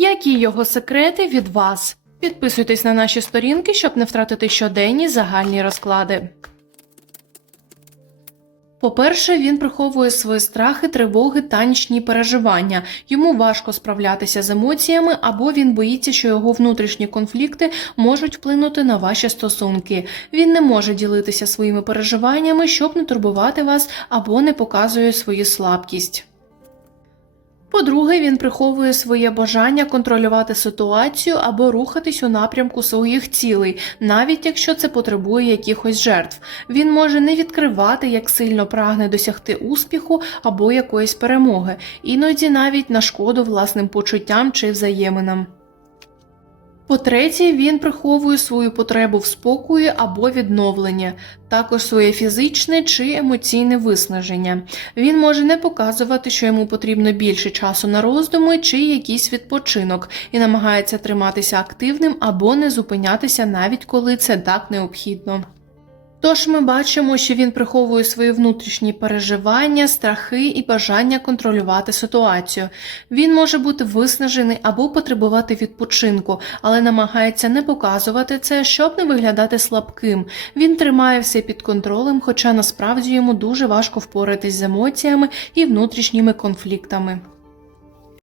Які його секрети від вас? Підписуйтесь на наші сторінки, щоб не втратити щоденні загальні розклади. По-перше, він приховує свої страхи, тривоги та нічні переживання. Йому важко справлятися з емоціями, або він боїться, що його внутрішні конфлікти можуть вплинути на ваші стосунки. Він не може ділитися своїми переживаннями, щоб не турбувати вас, або не показує свою слабкість. По-друге, він приховує своє бажання контролювати ситуацію або рухатись у напрямку своїх цілей, навіть якщо це потребує якихось жертв. Він може не відкривати, як сильно прагне досягти успіху або якоїсь перемоги, іноді навіть на шкоду власним почуттям чи взаєминам. По-третє, він приховує свою потребу в спокої або відновленні, також своє фізичне чи емоційне виснаження. Він може не показувати, що йому потрібно більше часу на роздуми чи якийсь відпочинок, і намагається триматися активним або не зупинятися, навіть коли це так необхідно. Тож ми бачимо, що він приховує свої внутрішні переживання, страхи і бажання контролювати ситуацію. Він може бути виснажений або потребувати відпочинку, але намагається не показувати це, щоб не виглядати слабким. Він тримає все під контролем, хоча насправді йому дуже важко впоратись з емоціями і внутрішніми конфліктами.